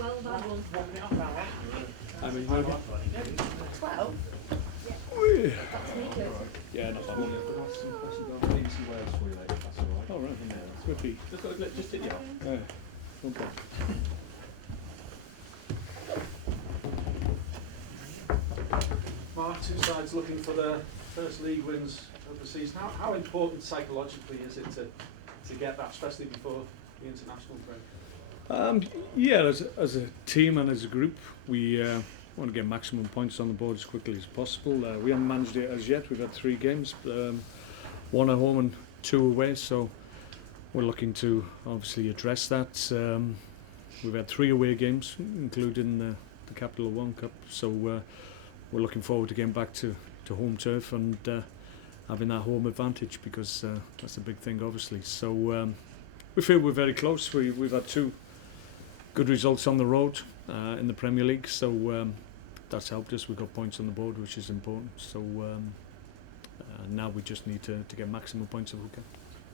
12 on. I mean, 12? yeah. That's me, good. Yeah, not bad. I've got some questions on BBC Wales for you later, if that's alright. Oh, right. Swiftly. Just got a glitch, just hit you off. Yeah. Okay. Mark, two sides looking for their first league wins of the season. How important psychologically is it to get that, especially before the international break? Yeah, as a team and as a group, we want to get maximum points on the board as quickly as possible. We haven't managed it as yet. We've had 3 games, one at home and 2 away, so we're looking to obviously address that. We've had 3 away games, including the Capital One Cup, so we're looking forward to getting back to home turf and having that home advantage, because that's a big thing, obviously. So we feel we're very close. We've had 2 good results on the road in the Premier League, so that's helped us. We've got points on the board, which is important. So now we just need to get maximum points if we can.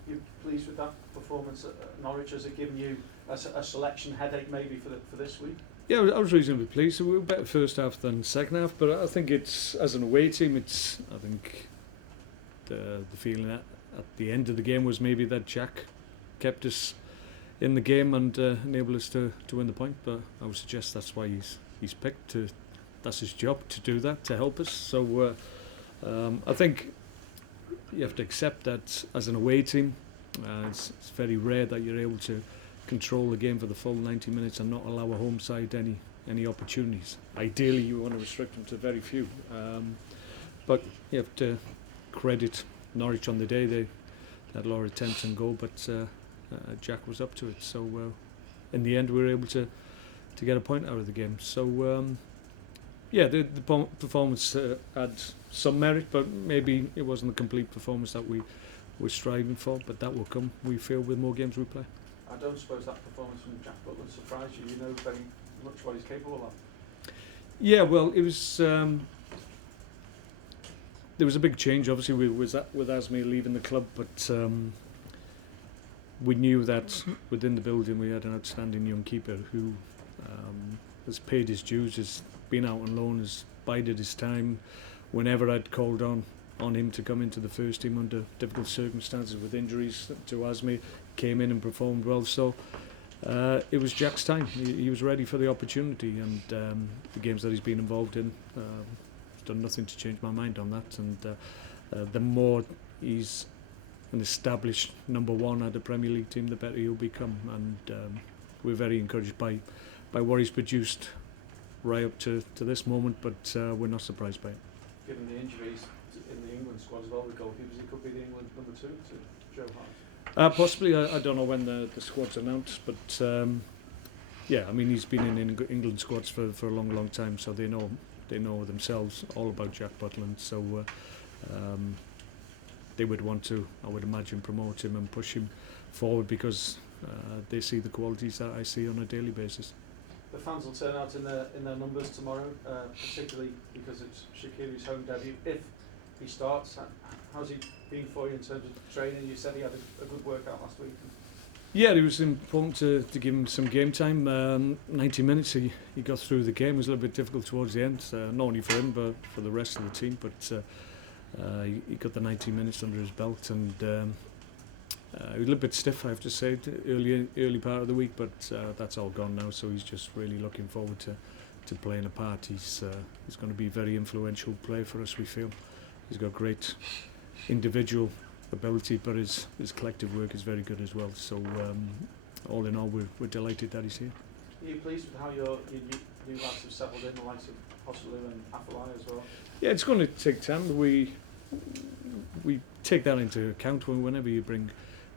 You pleased with that performance at Norwich? Has it given you a selection headache maybe for this week? Yeah, I was reasonably pleased. We were better first half than second half, but I think it's, as an away team, I think the feeling at the end of the game was maybe that Jack kept us in the game and enabled us to win the point. But I would suggest that's why he's picked. That's his job, to do that, to help us. So I think you have to accept that as an away team, it's very rare that you're able to control the game for the full 90 minutes and not allow a home side any opportunities. Ideally, you want to restrict them to very few. But you have to credit Norwich on the day. They had a lot of attempts and goal, but Jack was up to it. So in the end, we were able to get a point out of the game. So yeah, the performance had some merit, but maybe it wasn't the complete performance that we were striving for. But that will come, we feel, with more games we play. I don't suppose that performance from Jack Butland surprised you. You know very much what he's capable of. Yeah, well, it was. There was a big change, obviously, with Asmir leaving the club, but we knew that within the building we had an outstanding young keeper who has paid his dues, has been out on loan, has bided his time. Whenever I'd called on him to come into the first team under difficult circumstances with injuries to Asmir, came in and performed well. So it was Jack's time. He was ready for the opportunity, and the games that he's been involved in, has done nothing to change my mind on that. And the more he's an established number 1 at the Premier League team, the better he'll become. And we're very encouraged by what he's produced right up to this moment, but we're not surprised by it. Given the injuries in the England squad as well with goalkeepers, he could be the England number 2 to Joe Hart. Possibly. I don't know when the squad's announced, but yeah, I mean, he's been in England squads for a long time, so they know themselves all about Jack Butland. So they would want to, I would imagine, promote him and push him forward, because they see the qualities that I see on a daily basis. The fans will turn out in their numbers tomorrow, particularly because it's Shaqiri's home debut. If he starts, how's he been for you in terms of training? You said he had a good workout last week. Yeah, it was important to give him some game time. 90 minutes, he got through the game. It was a little bit difficult towards the end, not only for him but for the rest of the team. But he got the 90 minutes under his belt, and he was a little bit stiff, I have to say, early part of the week. But that's all gone now, so he's just really looking forward to playing a part. He's going to be a very influential player for us, we feel. He's got great individual ability, but his collective work is very good as well. So all in all, we're delighted that he's here. Are you pleased with how your new lads have settled in, the likes of Hosselu and Afellay as well? Yeah, it's going to take time. We take that into account whenever you bring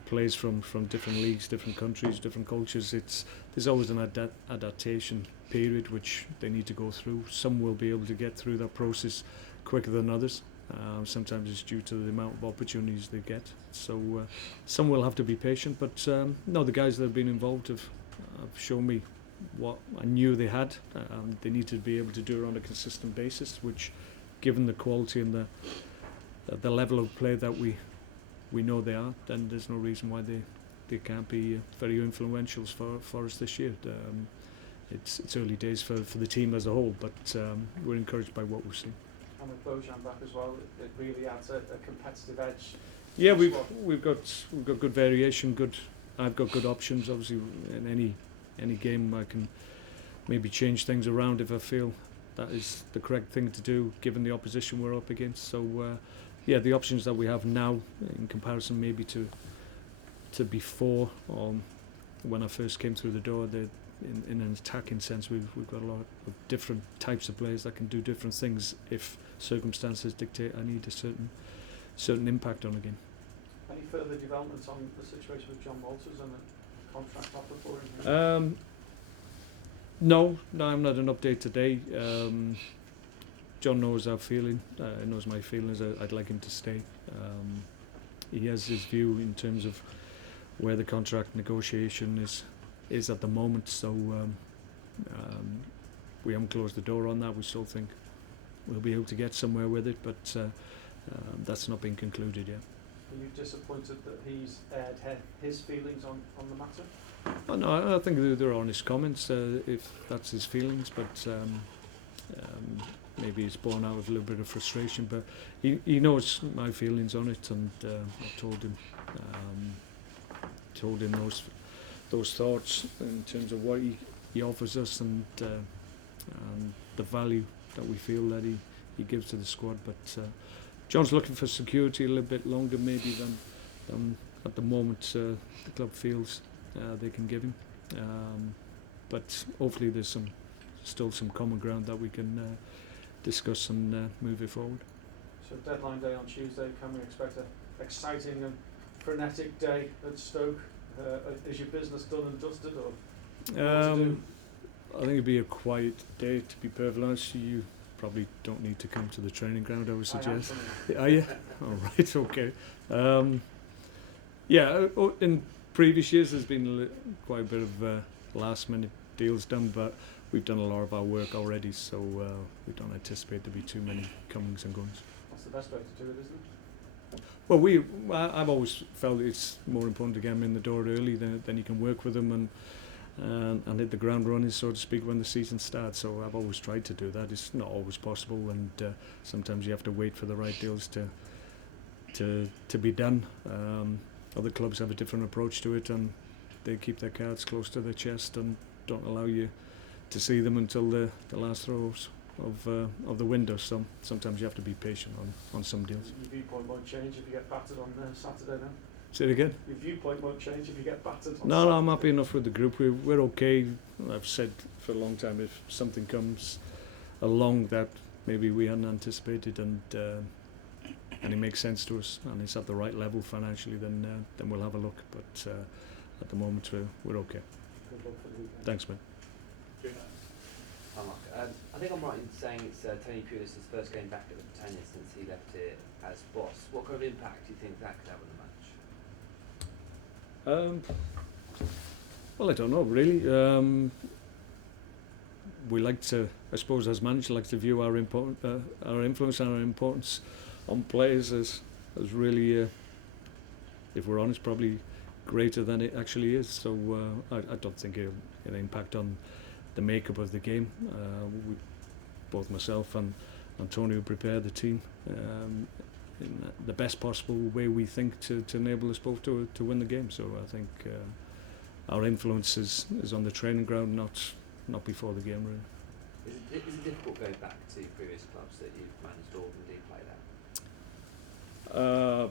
players from different leagues, different countries, different cultures. There's always an adaptation period which they need to go through. Some will be able to get through that process quicker than others. Sometimes it's due to the amount of opportunities they get. So some will have to be patient, but no, the guys that have been involved have shown me what I knew they had. They need to be able to do it on a consistent basis, which, given the quality and the level of play that we know they are, then there's no reason why they can't be very influential for us this year. it's early days for the team as a whole, but we're encouraged by what we've seen. And with Bojan back as well, it really adds a competitive edge. Yeah, to the squad. we've got good variation. I've got good options. Obviously, in any game, I can maybe change things around if I feel that is the correct thing to do, given the opposition we're up against. So, yeah, the options that we have now, in comparison maybe to before, when I first came through the door, in an attacking sense, we've got a lot of different types of players that can do different things if circumstances dictate I need a certain impact on a game. Any further developments on the situation with John Walters and the contract offer for him? No, I'm not an update today. John knows our feeling. Knows my feelings. I'd like him to stay. He has his view in terms of where the contract negotiation is at the moment. So we haven't closed the door on that. We still think we'll be able to get somewhere with it, but that's not been concluded yet. Are you disappointed that he's aired his feelings on the matter? Oh, no, I think they're honest comments, if that's his feelings, but maybe it's born out of a little bit of frustration, but he knows my feelings on it, and I've told him those thoughts in terms of what he offers us, and the value that we feel that he gives to the squad. But John's looking for security a little bit longer maybe than at the moment the club feels they can give him. But hopefully there's still some common ground that we can discuss and move it forward. So deadline day on Tuesday, can we expect an exciting and frenetic day at Stoke? Is your business done and dusted, or what to do? I think it'd be a quiet day, to be perfectly honest. You probably don't need to come to the training ground, I would suggest. Are you? All right, okay. Yeah, in previous years there's been quite a bit of last minute deals done, but we've done a lot of our work already, so we don't anticipate there'll be too many comings and goings. That's the best way to do it, isn't it? Well, I've always felt it's more important to get them in the door early, then you can work with them and hit the ground running, so to speak, when the season starts. So I've always tried to do that. It's not always possible, and sometimes you have to wait for the right deals to be done. Other clubs have a different approach to it, and they keep their cards close to their chest and don't allow you to see them until the last throws of the window. So sometimes you have to be patient on some deals. Your viewpoint won't change if you get battered on Saturday then? Say it again? Your viewpoint won't change if you get battered on No, Saturday? I'm happy enough with the group. We're okay. I've said for a long time, if something comes along that maybe we hadn't anticipated and it makes sense to us and it's at the right level financially, then we'll have a look. But at the moment we're okay. Good luck for the weekend. Thanks, mate. Hi Mark. I think I'm right in saying it's Tony Pulis' first game back at the Britannia since he left here as boss. What kind of impact do you think that could have on the match? Well, I don't know really. We like to, I suppose, as manager, like to view our influence and our importance on players as really, if we're honest, probably greater than it actually is. So I don't think it'll impact on the makeup of the game. Both myself and Tony will prepare the team in the best possible way we think to enable us both to win the game. So I think our influence is on the training ground, not before the game really. Is it difficult going back to previous clubs that you've managed or indeed played at?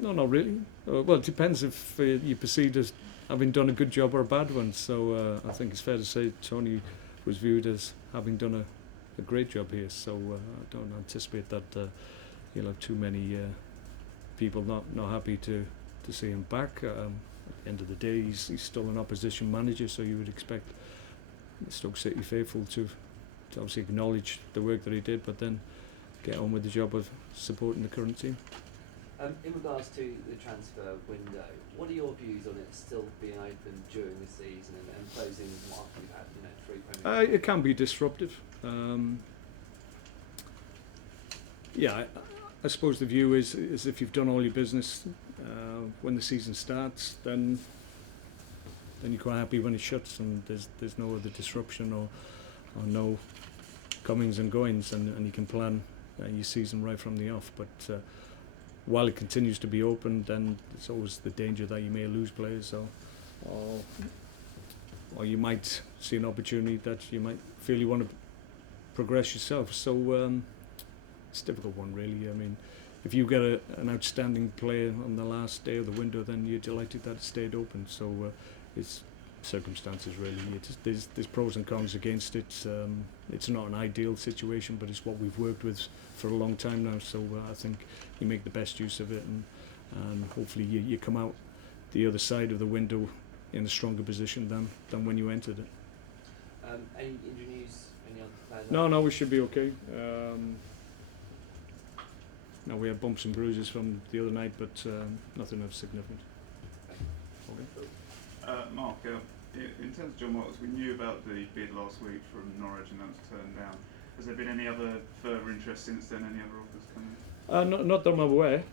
No, not really. Well, it depends if you perceived as having done a good job or a bad one. So I think it's fair to say Tony was viewed as having done a great job here. So I don't anticipate that you'll have too many people not happy to see him back. At the end of the day, he's still an opposition manager, so you would expect Stoke City faithful to obviously acknowledge the work that he did, but then get on with the job of supporting the current team. In regards to the transfer window, what are your views on it still being open during the season and closing after you've had 3 Premier League? It can be disruptive. Yeah, I suppose the view is if you've done all your business when the season starts, then you're quite happy when it shuts and there's no other disruption or no comings and goings, and you can plan your season right from the off. But while it continues to be open, then there's always the danger that you may lose players, or you might see an opportunity that you might feel you want to progress yourself. So it's a difficult one, really. I mean, if you get an outstanding player on the last day of the window, then you're delighted that it stayed open. So it's circumstances, really. There's pros and cons against it. It's not an ideal situation, but it's what we've worked with for a long time now. So I think you make the best use of it, and hopefully you come out the other side of the window in a stronger position than when you entered it. Any injury news? Any other players? No, we should be okay. No, we had bumps and bruises from the other night, but nothing of significance. Okay. Mark, in terms of John Watts, we knew about the bid last week from Norwich and that was turned down. Has there been any other further interest since then? Any other offers coming in? Not that I'm aware.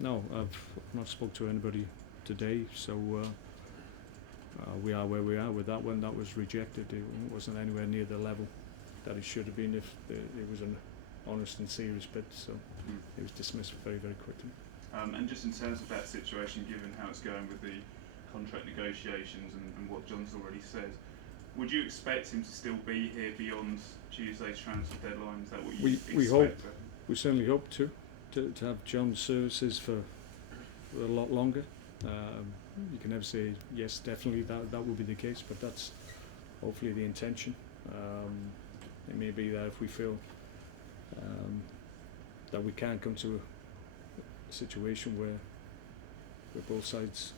No, I've not spoke to anybody today, so we are where we are with that one. That was rejected. It wasn't anywhere near the level that it should have been if it was an honest and serious bid, so it was dismissed very, very quickly. And just in terms of that situation, given how it's going with the contract negotiations and what John's already said, would you expect him to still be here beyond Tuesday's transfer deadline? Is that what you expect? We hope. We certainly hope to have John's services for a lot longer. You can never say yes, definitely that will be the case, but that's hopefully the intention. It may be that if we feel that we can come to a situation where both sides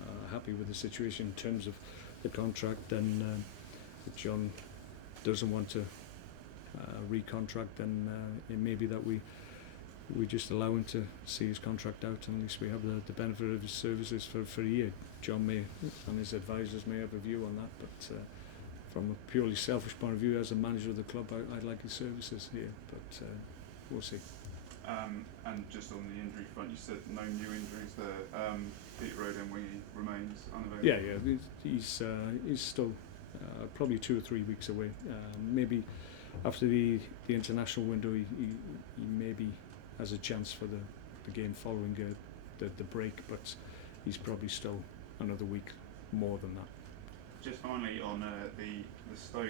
are happy with the situation in terms of the contract, then if John doesn't want to recontract, then it may be that we just allow him to see his contract out, and at least we have the benefit of his services for a year. John may, and his advisors may have a view on that, but from a purely selfish point of view, as a manager of the club, I'd like his services here, but we'll see. And just on the injury front, you said no new injuries there. Peter Rodin remains unavailable. Yeah, he's still probably 2 or 3 weeks away. Maybe after the international window, he maybe has a chance for the game following the break, but he's probably still another week more than that. Just finally on the Stoke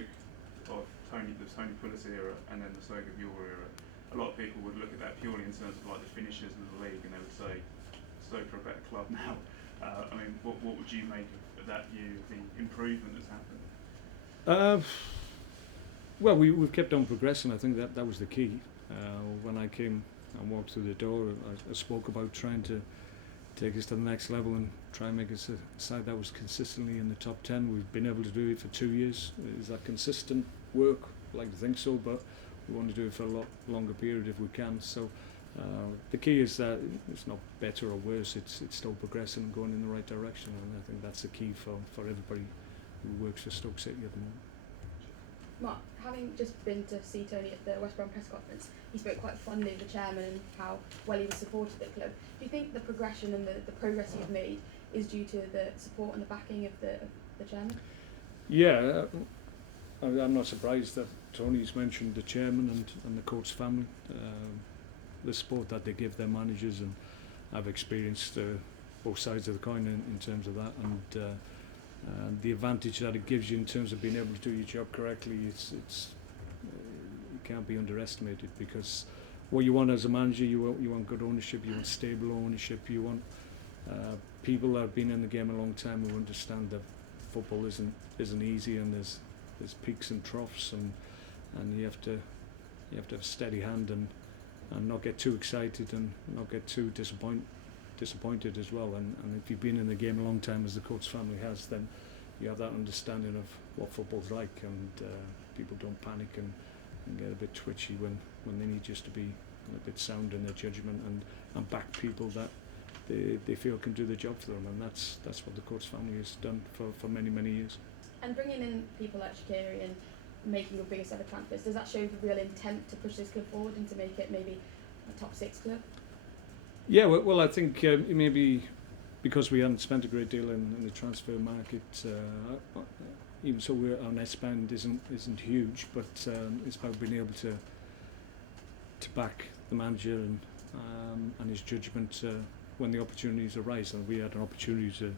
of the Tony Pulis era and then the Stoke of your era, a lot of people would look at that purely in terms of like the finishes of the league, and they would say Stoke are a better club now. I mean, what would you make of that view, of the improvement that's happened? Well, we've kept on progressing. I think that was the key. When I came and walked through the door, I spoke about trying to take us to the next level and try and make us a side that was consistently in the top 10. We've been able to do it for 2 years. Is that consistent work? I'd like to think so, but we want to do it for a lot longer period if we can. So the key is that it's not better or worse, it's still progressing and going in the right direction, and I think that's the key for everybody who works for Stoke City at the moment. Mark, having just been to see Tony at the West Brom press conference, he spoke quite fondly of the chairman and how well he was supported at the club. Do you think the progression and the progress you've made is due to the support and the backing of the chairman? Yeah, I'm not surprised that Tony's mentioned the chairman and the coach family, the support that they give their managers, and I've experienced both sides of the coin in terms of that, and the advantage that it gives you in terms of being able to do your job correctly. It can't be underestimated, because what you want as a manager, you want good ownership, you want stable ownership, you want people that have been in the game a long time who understand that football isn't easy, and there's peaks and troughs, and you have to have a steady hand and not get too excited and not get too disappointed as well. And if you've been in the game a long time, as the coach family has, then you have that understanding of what football's like, and people don't panic and get a bit twitchy when they need just to be a bit sound in their judgment and back people that they feel can do the job for them, and that's what the coach family has done for many years. And bringing in people like Shaqiri and making your biggest ever transfers, does that show the real intent to push this club forward and to make it maybe a top 6 club? Yeah, well I think maybe because we hadn't spent a great deal in the transfer market, even so our net spend isn't huge, but it's about being able to back the manager and his judgment when the opportunities arise. And we had an opportunity to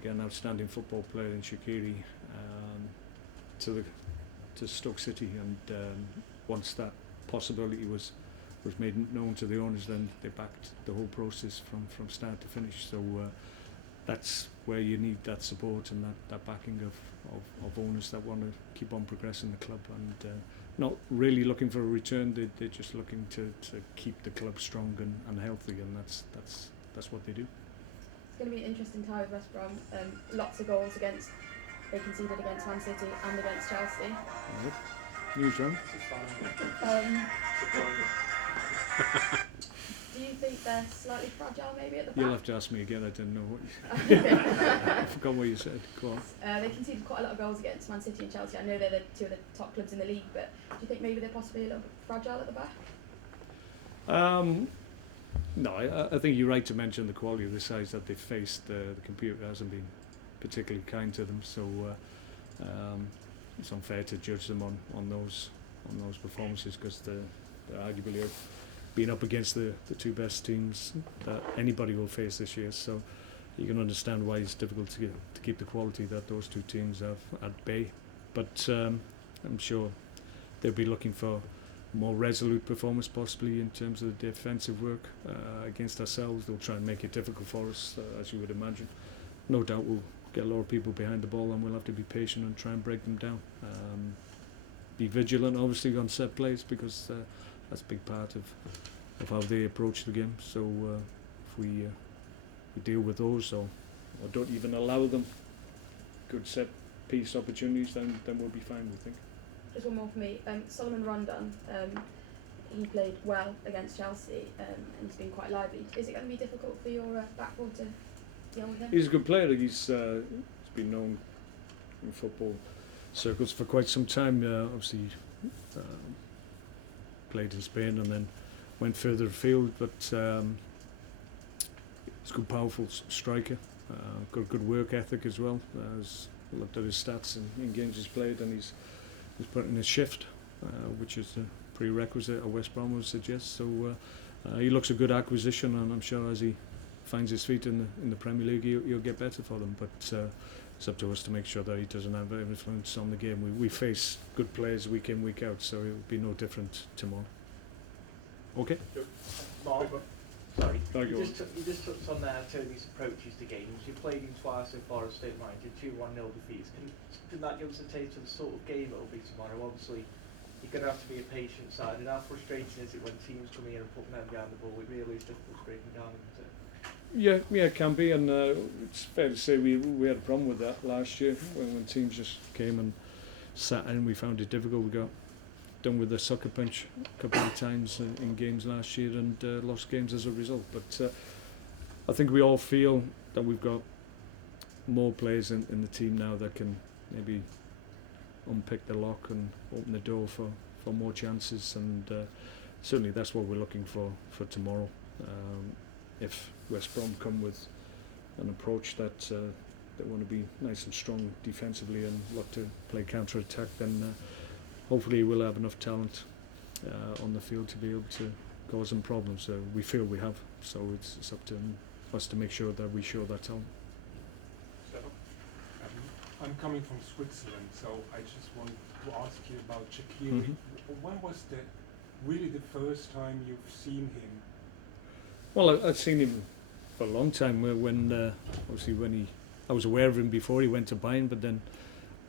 get an outstanding football player in Shaqiri to Stoke City, and once that possibility was made known to the owners, then they backed the whole process from start to finish. So that's where you need that support and that backing of owners that want to keep on progressing the club, and not really looking for a return. They're just looking to keep the club strong and healthy, and that's what they do. It's going to be an interesting time with West Brom. Lots of goals they conceded against Man City and against Chelsea. Right. News round. Do you think they're slightly fragile maybe at the back? You'll have to ask me again. I didn't know what you I forgot what you said. Go on. They conceded quite a lot of goals against Man City and Chelsea. I know they're the two of the top clubs in the league, but do you think maybe they're possibly a little bit fragile at the back? No, I think you're right to mention the quality of the sides that they've faced. The computer hasn't been particularly kind to them, so it's unfair to judge them on those performances, because they're arguably been up against the two best teams that anybody will face this year. So you can understand why it's difficult to keep the quality that those two teams have at bay. But I'm sure they'll be looking for more resolute performance, possibly in terms of the defensive work against ourselves. They'll try and make it difficult for us, as you would imagine. No doubt we'll get a lot of people behind the ball, and we'll have to be patient and try and break them down. Be vigilant, obviously, on set plays, because that's a big part of how they approach the game. So if we deal with those, or don't even allow them good set piece opportunities, then we'll be fine, we think. Just one more for me. Solomon Rondon, he played well against Chelsea, and he's been quite lively. Is it going to be difficult for your backboard to deal with him? He's a good player. He's been known in football circles for quite some time. Obviously played in Spain and then went further afield, but he's a good, powerful striker. Got good work ethic as well. Looked at his stats in games he's played, and he's put in a shift, which is a prerequisite of West Brom would suggest. So he looks a good acquisition, and I'm sure as he finds his feet in the Premier League, he'll get better for them. But it's up to us to make sure that he doesn't have an influence on the game. We face good players week in, week out, so it'll be no different tomorrow. Okay. Mark, sorry. You just touched on Tony's approaches to games. You played him twice so far as Stoke United, 2-1-0 defeats. Can that give us a taste of the sort of game it'll be tomorrow? Obviously, you're going to have to be a patient side. And how frustrating is it when teams come in and put men behind the ball? It really is difficult breaking down, isn't it? Yeah, it can be, and it's fair to say we had a problem with that last year when teams just came and sat in. We found it difficult. We got done with the sucker punch a couple of times in games last year, and lost games as a result. But I think we all feel that we've got more players in the team now that can maybe unpick the lock and open the door for more chances, and certainly that's what we're looking for tomorrow. If West Brom come with an approach that they want to be nice and strong defensively and look to play counter-attack, then hopefully we'll have enough talent on the field to be able to cause them problems. We feel we have, so it's up to us to make sure that we show that talent. I'm coming from Switzerland, so I just want to ask you about Shaqiri. When was really the first time you've seen him? Well, I've seen him for a long time. When I was aware of him before he went to Bayern, but then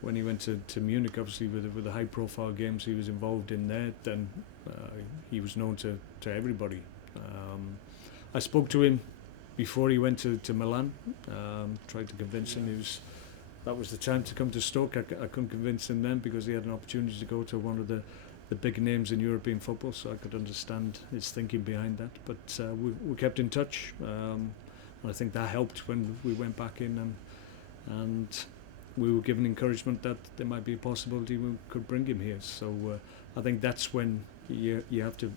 when he went to Munich, obviously with the high-profile games he was involved in there, then he was known to everybody. I spoke to him before he went to Milan. Tried to convince him that was the time to come to Stoke. I couldn't convince him then because he had an opportunity to go to one of the big names in European football, so I could understand his thinking behind that. But we kept in touch, and I think that helped when we went back in, and we were given encouragement that there might be a possibility we could bring him here. So I think that's when you have to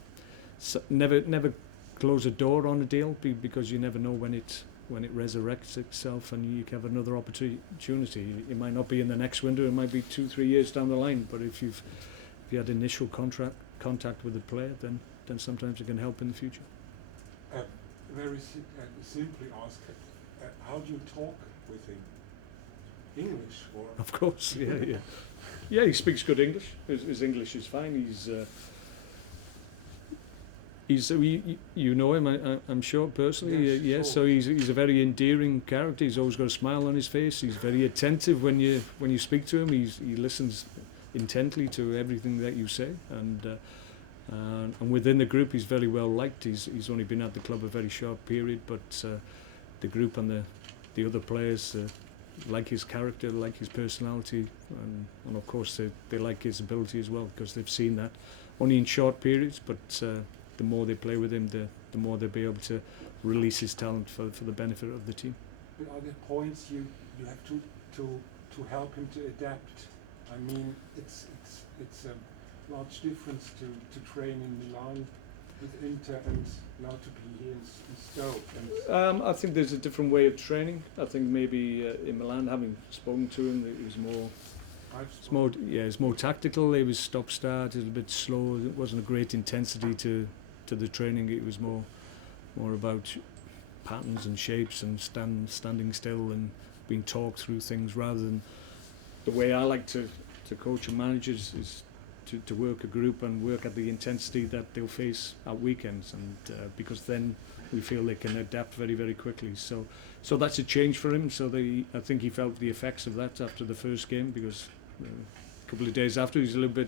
never close a door on a deal, because you never know when it when it resurrects itself and you have another opportunity. It might not be in the next window, it might be 2-3 years down the line, but if you had initial contact with the player, then sometimes it can help in the future. Very simply ask, how do you talk with him? English or? Of course, yeah. Yeah, he speaks good English. His English is fine. You know him, I'm sure personally. Yes, yeah. sure. So he's a very endearing character. He's always got a smile on his face. He's very attentive when you speak to him. He listens intently to everything that you say, and within the group he's very well liked. He's only been at the club a very short period, but the group and the other players like his character, like his personality, and of course they like his ability as well, because they've seen that only in short periods, but the more they play with him, the more they'll be able to release his talent for the benefit of the team. But are there points you have to help him to adapt? I mean, it's a large difference to train in Milan with Inter and now to be here in Stoke. And I think there's a different way of training. I think maybe in Milan, having spoken to him, it was it's more tactical. It was stop-start, a little bit slow. It wasn't a great intensity to the training. It was more about patterns and shapes and standing still and being talked through things, rather than the way I like to coach and manage is to work a group and work at the intensity that they'll face at weekends, and because then we feel they can adapt very, very quickly. So that's a change for him. So I think he felt the effects of that after the first game, because a couple of days after he's a little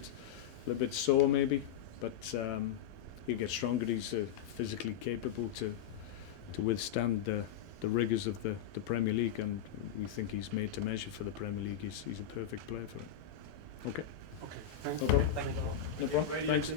bit sore maybe, but he'll get stronger. He's physically capable to withstand the rigours of the Premier League, and we think he's made to measure for the Premier League. He's a perfect player for it. Okay. okay, thank No you. problem. No problem. Thanks.